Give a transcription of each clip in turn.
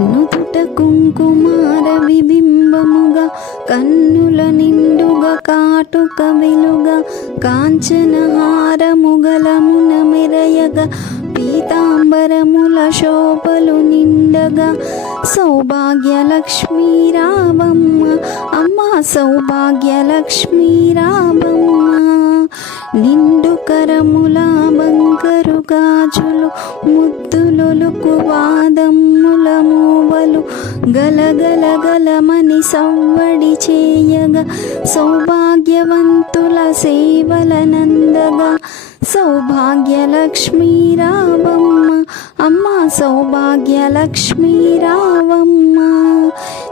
నుదుట కుంకుమార విబింబముగా కన్నుల నిండుగా కాటుక వెలుగా కాంచనహారముగలమున మెరయగా పీతాంబరముల శోభలు నిండగా. సౌభాగ్యలక్ష్మీ రావమ్మ అమ్మ సౌభాగ్యలక్ష్మీ రామ నిండు కరముల బంకరు గాజులు ముద్దులొలుకు వాదమ్ముల మూవలు గలగల గలమని సవ్వడి చేయగా సౌభాగ్యవంతుల సేవల నందగా సౌభాగ్యలక్ష్మీ రావమ్మ అమ్మ సౌభాగ్యలక్ష్మీ రావమ్మ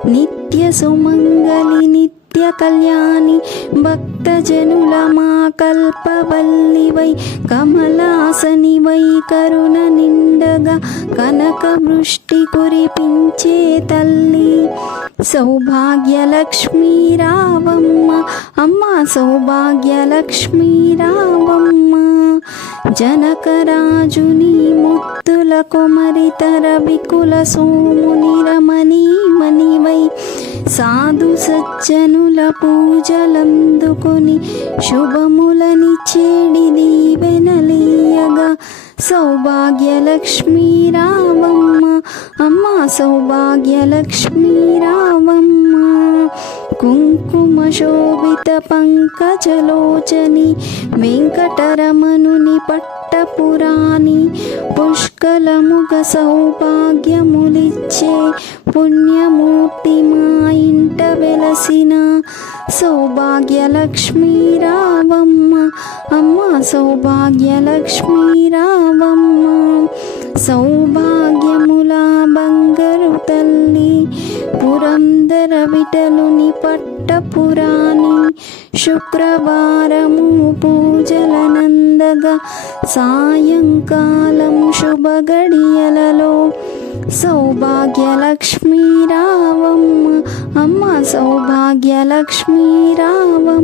నిత్య సుమంగళి నిత్య కళ్యాణి భక్తజనుల మా కల్పవల్లివై కమలాసనివై కరుణ నిండగా కనక వృష్టి కురిపించే తల్లి. సౌభాగ్యలక్ష్మీ రావమ్మ అమ్మ సౌభాగ్యలక్ష్మీ రావమ్మ. జనకరాజుని ముత్తుల కొమరితర వికుల సోముని రమణీ సాధు సజ్జనుల పూజలందుకొని శుభములని చేడి దీవెనలీయగా. సౌభాగ్యలక్ష్మీ రావమ్మ అమ్మ సౌభాగ్యలక్ష్మీ రావమ్మ. కుంకుమ శోభిత పంకజలోచని వెంకటరమణుని పట్టపురాణి పుష్కలముగ సౌభాగ్యములిచ్చే పుణ్యమూర్తి మా ఇంట వెలసిన సౌభాగ్యలక్ష్మీ రావమ్మ అమ్మ సౌభాగ్యలక్ష్మీ రావమ్మ సౌభాగ్య పురందర విటలుని పట్టపురాణి శుక్రవారము పూజలనందగా సాయంకాలం శుభ గడియలలో సౌభాగ్యలక్ష్మీ రావమ్మ అమ్మ సౌభాగ్యలక్ష్మీ రావమ్మ